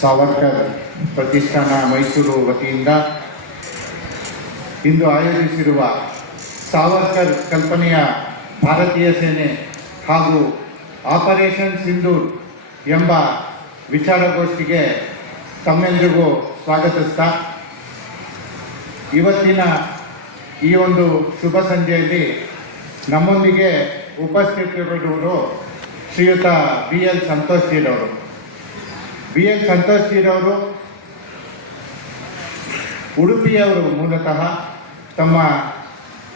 ಸಾವರ್ಕರ್ ಪ್ರತಿಷ್ಠಾನ ಮೈಸೂರು ವತಿಯಿಂದ ಇಂದು ಆಯೋಜಿಸಿರುವ ಸಾವರ್ಕರ್ ಕಲ್ಪನೆಯ ಭಾರತೀಯ ಸೇನೆ ಹಾಗೂ ಆಪರೇಷನ್ ಸಿಂಧೂರ್ ಎಂಬ ವಿಚಾರಗೋಷ್ಠಿಗೆ ತಮ್ಮೆಲ್ಲರಿಗೂ ಸ್ವಾಗತಿಸ್ತಾ ಇವತ್ತಿನ ಈ ಒಂದು ಶುಭ ಸಂಜೆಯಲ್ಲಿ ನಮ್ಮೊಂದಿಗೆ ಉಪಸ್ಥಿತರಿರುವವರು ಶ್ರೀಯುತ ಬಿ ಎಲ್ ಸಂತೋಷ್ ಜೀರವರು. ಬಿ ಎನ್ ಸಂತೋಷ್ ಜೀರವರು ಉಡುಪಿಯವರು ಮೂಲತಃ ತಮ್ಮ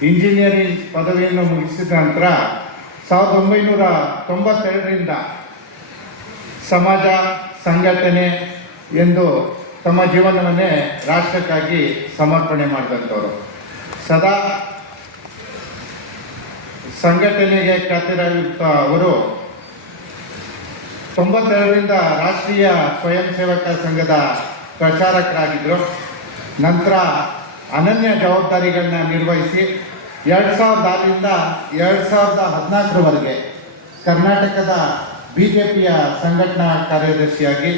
ಇಂಜಿನಿಯರಿಂಗ್ ಪದವಿಯನ್ನು ಮುಗಿಸಿದ ನಂತರ ಸಾವಿರದ ಒಂಬೈನೂರ ತೊಂಬತ್ತೆರಡರಿಂದ ಸಮಾಜ ಸಂಘಟನೆ ಎಂದು ತಮ್ಮ ಜೀವನವನ್ನೇ ರಾಷ್ಟ್ರಕ್ಕಾಗಿ ಸಮರ್ಪಣೆ ಮಾಡಿದಂಥವರು. ಸದಾ ಸಂಘಟನೆಗೆ ಖ್ಯಾತರಾಗಿದ್ದ ಅವರು ತೊಂಬತ್ತೆರಡರಿಂದ ರಾಷ್ಟ್ರೀಯ ಸ್ವಯಂ ಸೇವಕ ಸಂಘದ ಪ್ರಚಾರಕರಾಗಿದ್ದರು ನಂತರ ಅನನ್ಯ ಜವಾಬ್ದಾರಿಗಳನ್ನ ನಿರ್ವಹಿಸಿ ಎರಡು ಸಾವಿರದ ಆರರಿಂದ ಎರಡು ಸಾವಿರದ ಹದಿನಾಲ್ಕರವರೆಗೆ ಕರ್ನಾಟಕದ ಬಿ ಜೆ ಪಿಯ ಸಂಘಟನಾ ಕಾರ್ಯದರ್ಶಿಯಾಗಿ,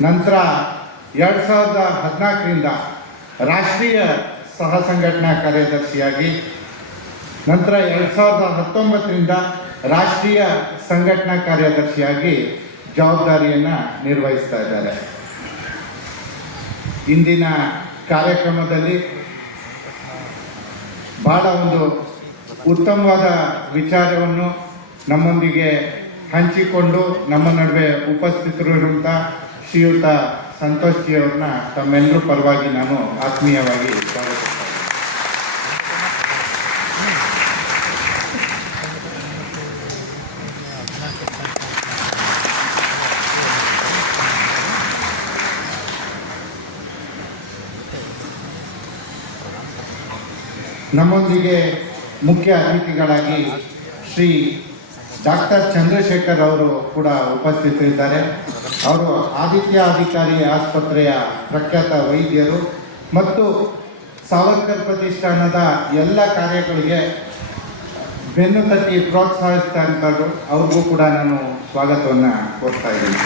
ನಂತರ ಎರಡು ಸಾವಿರದ ಹದಿನಾಲ್ಕರಿಂದ ರಾಷ್ಟ್ರೀಯ ಸಹ ಸಂಘಟನಾ ಕಾರ್ಯದರ್ಶಿಯಾಗಿ, ನಂತರ ಎರಡು ಸಾವಿರದ ಹತ್ತೊಂಬತ್ತರಿಂದ ರಾಷ್ಟ್ರೀಯ ಸಂಘಟನಾ ಕಾರ್ಯದರ್ಶಿಯಾಗಿ ಜವಾಬ್ದಾರಿಯನ್ನು ನಿರ್ವಹಿಸ್ತಾ ಇದ್ದಾರೆ. ಇಂದಿನ ಕಾರ್ಯಕ್ರಮದಲ್ಲಿ ಬಹಳ ಒಂದು ಉತ್ತಮವಾದ ವಿಚಾರವನ್ನು ನಮ್ಮೊಂದಿಗೆ ಹಂಚಿಕೊಂಡು ನಮ್ಮ ನಡುವೆ ಉಪಸ್ಥಿತರಿರುವಂಥ ಶ್ರೀಯುತ ಸಂತೋಷ್ ಜಿಯವ್ರನ್ನ ತಮ್ಮೆಲ್ಲರೂ ಪರವಾಗಿ ನಾನು ಆತ್ಮೀಯವಾಗಿ ಸ್ವಾಗತಿಸ್ತೇನೆ ನಮ್ಮೊಂದಿಗೆ ಮುಖ್ಯ ಅತಿಥಿಗಳಾಗಿ ಶ್ರೀ ಡಾಕ್ಟರ್ ಚಂದ್ರಶೇಖರ್ ಅವರು ಕೂಡ ಉಪಸ್ಥಿತರಿದ್ದಾರೆ. ಅವರು ಆದಿತ್ಯ ಅಧಿಕಾರಿ ಆಸ್ಪತ್ರೆಯ ಪ್ರಖ್ಯಾತ ವೈದ್ಯರು ಮತ್ತು ಸಾವರ್ಕರ್ ಪ್ರತಿಷ್ಠಾನದ ಎಲ್ಲ ಕಾರ್ಯಗಳಿಗೆ ಬೆನ್ನು ತಟ್ಟಿ ಪ್ರೋತ್ಸಾಹಿಸ್ತಾ ಇರ್ತಾರೆ. ಅವ್ರಿಗೂ ಕೂಡ ನಾನು ಸ್ವಾಗತವನ್ನು ಕೊಡ್ತಾ ಇದ್ದೀನಿ.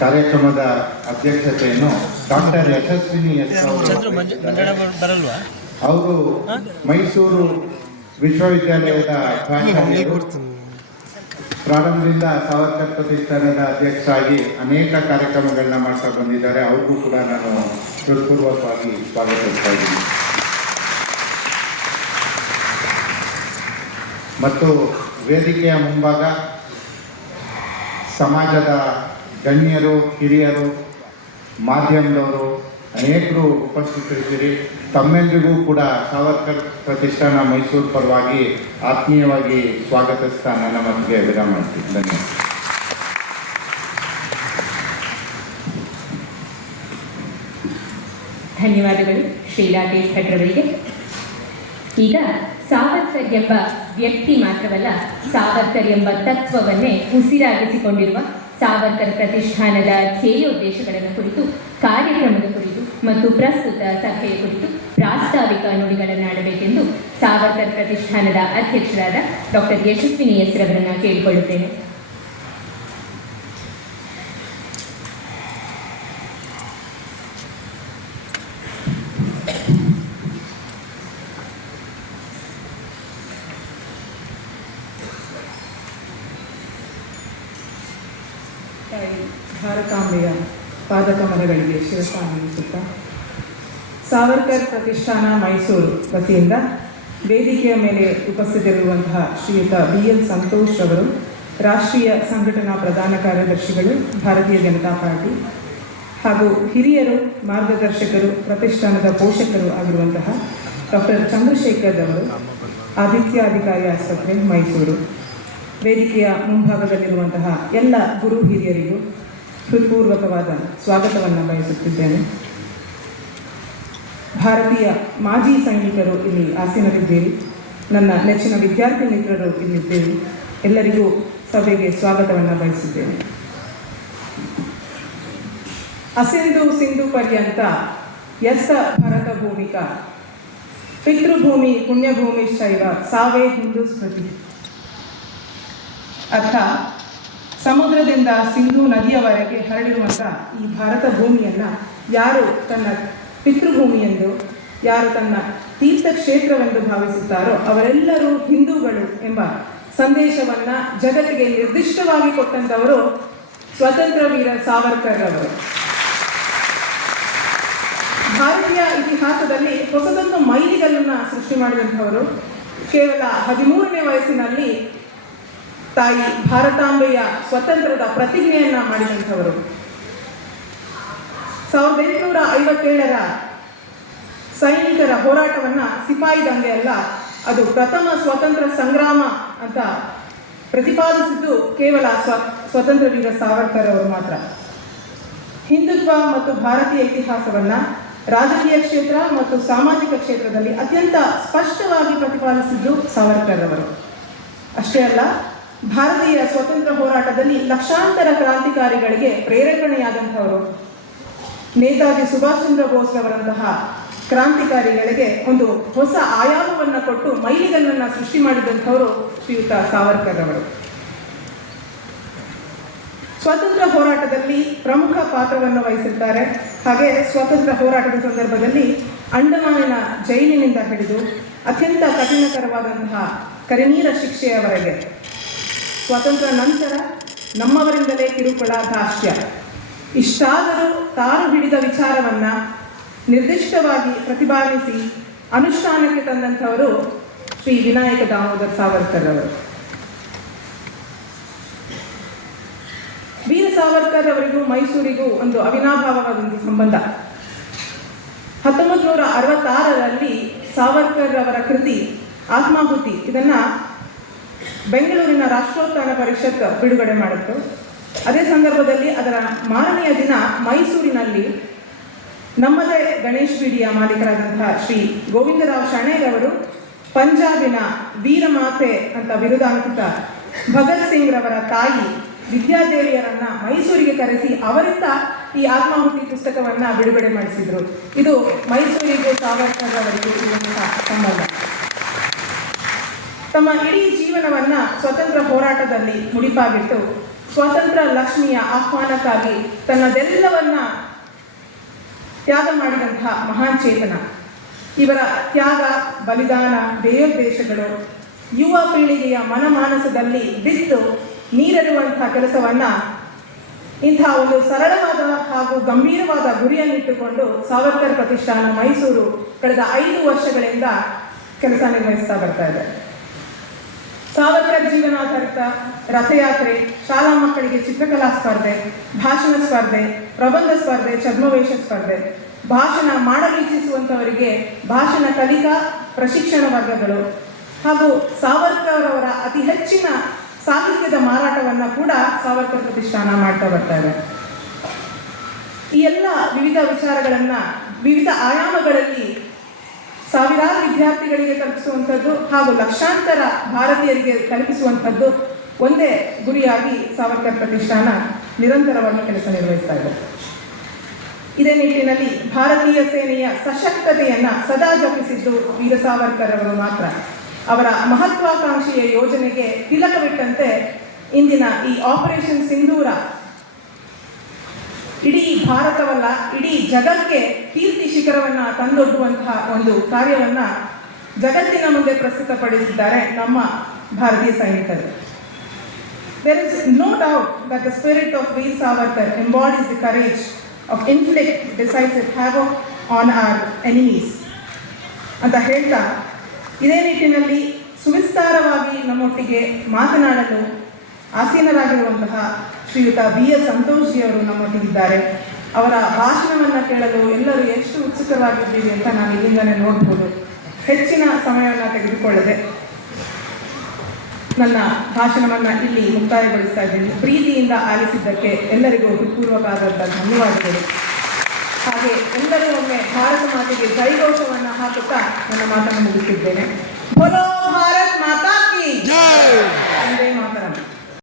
ಕಾರ್ಯಕ್ರಮದ ಅಧ್ಯಕ್ಷತೆಯನ್ನು ಡಾಕ್ಟರ್ ಯಶಸ್ವಿನಿ ಎಸ್ ಅವರು ಮೈಸೂರು ವಿಶ್ವವಿದ್ಯಾಲಯದ ಪ್ರಾರಂಭದಿಂದ ಸಾವರ್ಕರ್ ಪ್ರತಿಷ್ಠಾನದ ಅಧ್ಯಕ್ಷರಾಗಿ ಅನೇಕ ಕಾರ್ಯಕ್ರಮಗಳನ್ನ ಮಾಡ್ತಾ ಬಂದಿದ್ದಾರೆ. ಅವ್ರಿಗೂ ಕೂಡ ನಾನು ಹೃತ್ಪೂರ್ವಕವಾಗಿ ಸ್ವಾಗತಿಸ್ತಾ ಇದ್ದೀನಿ. ಮತ್ತು ವೇದಿಕೆಯ ಮುಂಭಾಗ ಸಮಾಜದ ಗಣ್ಯರು, ಹಿರಿಯರು, ಮಾಧ್ಯಮದವರು, ಅನೇಕರು ಉಪಸ್ಥಿತರಿದ್ದೀರಿ. ತಮ್ಮೆಲ್ಲರಿಗೂ ಕೂಡ ಸಾವರ್ಕರ್ ಪ್ರತಿಷ್ಠಾನ ಮೈಸೂರು ಪರವಾಗಿ ಆತ್ಮೀಯವಾಗಿ ಸ್ವಾಗತಿಸ್ತಾ ನನ್ನ ಮನೆಗೆ ವಿರಾಮ ಧನ್ಯವಾದ. ಧನ್ಯವಾದಗಳು ಶ್ರೀ ರಾಕೇಶ್ ಈಗ ಸಾವರ್ಕರ್ ಎಂಬ ವ್ಯಕ್ತಿ ಮಾತ್ರವಲ್ಲ, ಸಾವರ್ಕರ್ ಎಂಬ ತತ್ವವನ್ನೇ ಉಸಿರಾಗಿಸಿಕೊಂಡಿರುವ ಸಾವರ್ಕರ್ ಪ್ರತಿಷ್ಠಾನದ ಧ್ಯೇಯೋದ್ದೇಶಗಳನ್ನು ಕುರಿತು, ಕಾರ್ಯಕ್ರಮದ ಕುರಿತು ಮತ್ತು ಪ್ರಸ್ತುತ ಸಭೆಯ ಕುರಿತು ಪ್ರಾಸ್ತಾವಿಕ ನುಡಿಗಳನ್ನಾಡಬೇಕೆಂದು ಸಾವರ್ಕರ್ ಪ್ರತಿಷ್ಠಾನದ ಅಧ್ಯಕ್ಷರಾದ ಡಾಕ್ಟರ್ ಯಶಸ್ವಿನಿ ಎಸ್ ಕೇಳಿಕೊಳ್ಳುತ್ತೇನೆ. ತಾಯಿ ಭಾರತಾಂಬೆಯ ಪಾದಕಮಲಗಳಿಗೆ ಶಿರಸಾನ್ವಿಸುತ್ತಾ ಸಾವರ್ಕರ್ ಪ್ರತಿಷ್ಠಾನ ಮೈಸೂರು ವತಿಯಿಂದ ವೇದಿಕೆಯ ಮೇಲೆ ಉಪಸ್ಥಿತರಿರುವಂತಹ ಶ್ರೀಯುತ ಬಿ ಎಲ್ ಸಂತೋಷ್ ಅವರು, ರಾಷ್ಟ್ರೀಯ ಸಂಘಟನಾ ಪ್ರಧಾನ ಕಾರ್ಯದರ್ಶಿಗಳು, ಭಾರತೀಯ ಜನತಾ ಪಾರ್ಟಿ ಹಾಗೂ ಹಿರಿಯರು, ಮಾರ್ಗದರ್ಶಕರು, ಪ್ರತಿಷ್ಠಾನದ ಪೋಷಕರು ಆಗಿರುವಂತಹ ಡಾಕ್ಟರ್ ಚಂದ್ರಶೇಖರ್ ಅವರು ಆದಿತ್ಯ ಅಧಿಕಾರಿ ಆಸ್ಪತ್ರೆ ಮೈಸೂರು. ವೇದಿಕೆಯ ಮುಂಭಾಗದಲ್ಲಿರುವಂತಹ ಎಲ್ಲ ಗುರು ಹಿರಿಯರಿಗೂ ಹೃತ್ಪೂರ್ವಕವಾದ ಸ್ವಾಗತವನ್ನು ಬಯಸುತ್ತಿದ್ದೇನೆ. ಭಾರತೀಯ ಮಾಜಿ ಸೈನಿಕರು ಇಲ್ಲಿ ಆಸೀನರಿದ್ದೀರಿ. ನನ್ನ ನೆಚ್ಚಿನ ವಿದ್ಯಾರ್ಥಿ ಮಿತ್ರರು ಇಲ್ಲಿದ್ದೇವೆ ಎಲ್ಲರಿಗೂ ಸಭೆಗೆ ಸ್ವಾಗತವನ್ನು ಬಯಸಿದ್ದೇನೆ ಅಸಿಂಧು ಸಿಂಧು ಪರ್ಯಂತ ಯಸ್ತ ಭರತ ಭೂಮಿಕ, ಪಿತೃಭೂಮಿ ಪುಣ್ಯಭೂಮಿ ಶೈವ, ಸಾವೇ ಹಿಂದೂ ಸ್ಮೃತಿ. ಅರ್ಥ? ಸಮುದ್ರದಿಂದ ಸಿಂಧೂ ನದಿಯವರೆಗೆ ಹರಡಿರುವಂಥ ಈ ಭಾರತ ಭೂಮಿಯನ್ನು ಯಾರು ತನ್ನ ಪಿತೃಭೂಮಿ ಎಂದು, ಯಾರು ತನ್ನ ತೀರ್ಥಕ್ಷೇತ್ರವೆಂದು ಭಾವಿಸುತ್ತಾರೋ ಅವರೆಲ್ಲರೂ ಹಿಂದೂಗಳು ಎಂಬ ಸಂದೇಶವನ್ನ ಜಗತ್ತಿಗೆ ನಿರ್ದಿಷ್ಟವಾಗಿ ಕೊಟ್ಟಂತವರು ಸ್ವತಂತ್ರ ವೀರ ಸಾವರ್ಕರ್ ಅವರು. ಭಾರತೀಯ ಇತಿಹಾಸದಲ್ಲಿ ಹೊಸದೊಂದು ಮೈಲಿಗಲ್ಲನ್ನು ಸೃಷ್ಟಿ ಮಾಡಿದಂಥವರು ಕೇವಲ ಹದಿಮೂರನೇ ವಯಸ್ಸಿನಲ್ಲಿ ತಾಯಿ ಭಾರತಾಂಬೆಯ ಸ್ವತಂತ್ರದ ಪ್ರತಿಜ್ಞೆಯನ್ನ ಮಾಡಿದಂಥವರು. ಸಾವಿರದ ಎಂಟುನೂರ ಐವತ್ತೇಳರ ಸೈನಿಕರ ಹೋರಾಟವನ್ನ ಸಿಪಾಯಿ ದಂಗೆ ಅಲ್ಲ, ಅದು ಪ್ರಥಮ ಸ್ವತಂತ್ರ ಸಂಗ್ರಾಮ ಅಂತ ಪ್ರತಿಪಾದಿಸಿದ್ದು ಕೇವಲ ಸ್ವ ಸ್ವತಂತ್ರ ವೀರ ಸಾವರ್ಕರ್ ಅವರು ಮಾತ್ರ. ಹಿಂದುತ್ವ ಮತ್ತು ಭಾರತೀಯ ಇತಿಹಾಸವನ್ನ ರಾಜಕೀಯ ಕ್ಷೇತ್ರ ಮತ್ತು ಸಾಮಾಜಿಕ ಕ್ಷೇತ್ರದಲ್ಲಿ ಅತ್ಯಂತ ಸ್ಪಷ್ಟವಾಗಿ ಪ್ರತಿಪಾದಿಸಿದ್ದು ಸಾವರ್ಕರ್ ಅವರು. ಅಷ್ಟೇ ಅಲ್ಲ ಭಾರತೀಯ ಸ್ವತಂತ್ರ ಹೋರಾಟದಲ್ಲಿ ಲಕ್ಷಾಂತರ ಕ್ರಾಂತಿಕಾರಿಗಳಿಗೆ ಪ್ರೇರೇಪಣೆಯಾದಂಥವರು. ನೇತಾಜಿ ಸುಭಾಷ್ ಚಂದ್ರ ಬೋಸ್ ಅವರಂತಹ ಕ್ರಾಂತಿಕಾರಿಗಳಿಗೆ ಒಂದು ಹೊಸ ಆಯಾಮವನ್ನು ಕೊಟ್ಟು ಮೈಲಿಗಲ್ಲನ್ನು ಸೃಷ್ಟಿ ಮಾಡಿದಂಥವರು ಶ್ರೀಯುತ ಸಾವರ್ಕರ್ ಅವರು ಸ್ವಾತಂತ್ರ್ಯ ಹೋರಾಟದಲ್ಲಿ ಪ್ರಮುಖ ಪಾತ್ರವನ್ನು ವಹಿಸಿರ್ತಾರೆ. ಹಾಗೆ ಸ್ವಾತಂತ್ರ್ಯ ಹೋರಾಟದ ಸಂದರ್ಭದಲ್ಲಿ ಅಂಡಮಾನಿನ ಜೈಲಿನಿಂದ ಹಿಡಿದು ಅತ್ಯಂತ ಕಠಿಣಕರವಾದಂತಹ ಕರಿನೀರ ಶಿಕ್ಷೆಯವರೆಗೆ ಸ್ವಾತಂತ್ರ್ಯ ನಂತರ ನಮ್ಮವರಿಂದಲೇ ಕಿರುಕುಳ ದಾಷ್ಟ್ಯ ಇಷ್ಟಾದರೂ ತಾನು ಹಿಡಿದ ವಿಚಾರವನ್ನ ನಿರ್ದಿಷ್ಟವಾಗಿ ಪ್ರತಿಪಾದಿಸಿ ಅನುಷ್ಠಾನಕ್ಕೆ ತಂದಂಥವರು ಶ್ರೀ ವಿನಾಯಕ ದಾಮೋದರ್ ಸಾವರ್ಕರ್ ಅವರು. ವೀರ ಸಾವರ್ಕರ್ ಅವರಿಗೂ ಮೈಸೂರಿಗೂ ಒಂದು ಅವಿನಾಭಾವವಾದಂಥ ಸಂಬಂಧ. ಹತ್ತೊಂಬತ್ತು ನೂರ ಅರವತ್ತಾರರಲ್ಲಿ ಸಾವರ್ಕರ್ ಅವರ ಕೃತಿ ಆತ್ಮಾಹುತಿ. ಇದನ್ನ ಬೆಂಗಳೂರಿನ ರಾಷ್ಟ್ರೋತ್ಥಾನ ಪರಿಷತ್ ಬಿಡುಗಡೆ ಮಾಡಿತ್ತು. ಅದೇ ಸಂದರ್ಭದಲ್ಲಿ ಅದರ ಮಾರನೆಯ ದಿನ ಮೈಸೂರಿನಲ್ಲಿ ನಮ್ಮದೇ ಗಣೇಶ್ ಬೀಡಿಯ ಮಾಲೀಕರಾದಂತಹ ಶ್ರೀ ಗೋವಿಂದರಾವ್ ಶಣೇರವರು ಪಂಜಾಬಿನ ವೀರಮಾತೆ ಅಂತ ಬಿರುದಾಂಕಿತ ಭಗತ್ ಸಿಂಗ್ ರವರ ತಾಯಿ ವಿದ್ಯಾದೇವಿಯರನ್ನ ಮೈಸೂರಿಗೆ ಕರೆಸಿ ಅವರಿಂದ ಈ ಆತ್ಮಾಹುತಿ ಪುಸ್ತಕವನ್ನ ಬಿಡುಗಡೆ ಮಾಡಿಸಿದ್ರು. ಇದು ಮೈಸೂರಿಗೆ ಸಾವರ್ಕರ್ ಅವರಿಗೂ ಇರುವಂತಹ ಸಂಬಂಧ. ತಮ್ಮ ಇಡೀ ಜೀವನವನ್ನ ಸ್ವತಂತ್ರ ಹೋರಾಟದಲ್ಲಿ ಮುಡಿಪಾಗಿಟ್ಟು ಸ್ವತಂತ್ರ ಲಕ್ಷ್ಮಿಯ ಆಹ್ವಾನಕ್ಕಾಗಿ ತನ್ನದೆಲ್ಲವನ್ನ ತ್ಯಾಗ ಮಾಡಿದಂತಹ ಮಹಾನ್ ಚೇತನ ಇವರ ತ್ಯಾಗ, ಬಲಿದಾನ ದೇಹೋದ್ದೇಶಗಳು ಯುವ ಪೀಳಿಗೆಯ ಮನಮಾನಸದಲ್ಲಿ ಬಿದ್ದು ನೀರೆರುವಂತಹ ಕೆಲಸವನ್ನ ಇಂತಹ ಒಂದು ಸರಳವಾದ ಹಾಗೂ ಗಂಭೀರವಾದ ಗುರಿಯನ್ನಿಟ್ಟುಕೊಂಡು ಸಾವರ್ಕರ್ ಪ್ರತಿಷ್ಠಾನ ಮೈಸೂರು ಕಳೆದ ಐದು ವರ್ಷಗಳಿಂದ ಕೆಲಸ ನಿರ್ವಹಿಸ್ತಾ ಬರ್ತಾ ಇದೆ. ಸಾವರ್ಕರ್ ಜೀವನಾಧಾರಿತ ರಥಯಾತ್ರೆ, ಶಾಲಾ ಮಕ್ಕಳಿಗೆ ಚಿತ್ರಕಲಾ ಸ್ಪರ್ಧೆ, ಭಾಷಣ ಸ್ಪರ್ಧೆ, ಪ್ರಬಂಧ ಸ್ಪರ್ಧೆ ಛದ್ಮವೇಶ ಸ್ಪರ್ಧೆ. ಭಾಷಣ ಮಾಡಲು ಇಚ್ಛಿಸುವಂತವರಿಗೆ ಭಾಷಣ ಕಲಿಕಾ ಪ್ರಶಿಕ್ಷಣ ವರ್ಗಗಳು ಹಾಗೂ ಸಾವರ್ಕರ್ ಅವರ ಅತಿ ಹೆಚ್ಚಿನ ಸಾಹಿತ್ಯದ ಮಾರಾಟವನ್ನು ಕೂಡ ಸಾವರ್ಕರ್ ಪ್ರತಿಷ್ಠಾನ ಮಾಡ್ತಾ ಬರ್ತಾರೆ. ಈ ಎಲ್ಲ ವಿವಿಧ ವಿಚಾರಗಳನ್ನು, ವಿವಿಧ ಆಯಾಮಗಳಲ್ಲಿ ಸಾವಿರಾರು ವಿದ್ಯಾರ್ಥಿಗಳಿಗೆ ತಲುಪಿಸುವಂಥದ್ದು ಹಾಗೂ ಲಕ್ಷಾಂತರ ಭಾರತೀಯರಿಗೆ ತಲುಪಿಸುವಂಥದ್ದು ಒಂದೇ ಗುರಿಯಾಗಿ ಸಾವರ್ಕರ್ ಪ್ರತಿಷ್ಠಾನ ನಿರಂತರವಾಗಿ ಕೆಲಸ ನಿರ್ವಹಿಸ್ತಾ ಇದೆ. ಇದೇ ನಿಟ್ಟಿನಲ್ಲಿ ಭಾರತೀಯ ಸೇನೆಯ ಸಶಕ್ತತೆಯನ್ನು ಸದಾ ಜಪಿಸಿದ್ದು ವೀರ ಸಾವರ್ಕರ್ ಅವರು ಮಾತ್ರ. ಅವರ ಮಹತ್ವಾಕಾಂಕ್ಷೆಯ ಯೋಜನೆಗೆ ತಿಲಕವಿಟ್ಟಂತೆ ಇಂದಿನ ಈ ಆಪರೇಷನ್ ಸಿಂಧೂರ ಇಡೀ ಭಾರತವಲ್ಲ ಇಡೀ ಜಗಕ್ಕೆ ಕೀರ್ತಿ ಶಿಖರವನ್ನ ತಂದೊಡ್ಡುವಂತಹ ಒಂದು ಕಾರ್ಯವನ್ನ ಜಗತ್ತಿನ ಮುಂದೆ ಪ್ರಸ್ತುತಪಡಿಸಿದ್ದಾರೆ ನಮ್ಮ ಭಾರತೀಯ ಸೈನಿಕರು. There is no doubt that the spirit of Veer embodies embodies courage of inflict decisive have on our enemies ಅಂತ ಹೇಳ್ತಾ, ಇದೇ ನಿಟ್ಟಿನಲ್ಲಿ ಸುವಿಸ್ತಾರವಾಗಿ ನಮ್ಮೊಟ್ಟಿಗೆ ಮಾತನಾಡಲು ಆಸೀನರಾಗಿರುವಂತಹ ಶ್ರೀಯುತ ಬಿ. ಎಸ್. ಸಂತೋಷಿಯವರು ನಮ್ಮೊಟ್ಟಿಗಿದ್ದಾರೆ. ಅವರ ಭಾಷಣವನ್ನು ಕೇಳಲು ಎಲ್ಲರೂ ಎಷ್ಟು ಉತ್ಸುಕವಾಗಿದ್ದೀವಿ ಅಂತ ನಾನು ಇಲ್ಲಿಂದಲೇ ನೋಡ್ಬೋದು. ಹೆಚ್ಚಿನ ಸಮಯವನ್ನು ತೆಗೆದುಕೊಳ್ಳದೆ ನನ್ನ ಭಾಷಣವನ್ನು ಇಲ್ಲಿ ಮುಕ್ತಾಯಗೊಳಿಸ್ತಾ ಇದ್ದೀನಿ. ಪ್ರೀತಿಯಿಂದ ಆಲಿಸಿದ್ದಕ್ಕೆ ಎಲ್ಲರಿಗೂ ಹೃತ್ಪೂರ್ವಕವಾದಂಥ ಧನ್ಯವಾದಗಳು. ಹಾಗೆ ಎಲ್ಲರೂ ಒಮ್ಮೆ ಭಾರತ ಮಾತೆಗೆ ಜೈಘೋಷವನ್ನು ಹಾಕುತ್ತಾ ನನ್ನ ಮಾತನ್ನು ಮುಗಿಸಿದ್ದೇನೆ. ಬೋಲೋ ಭಾರತ್ ಮಾತಾ.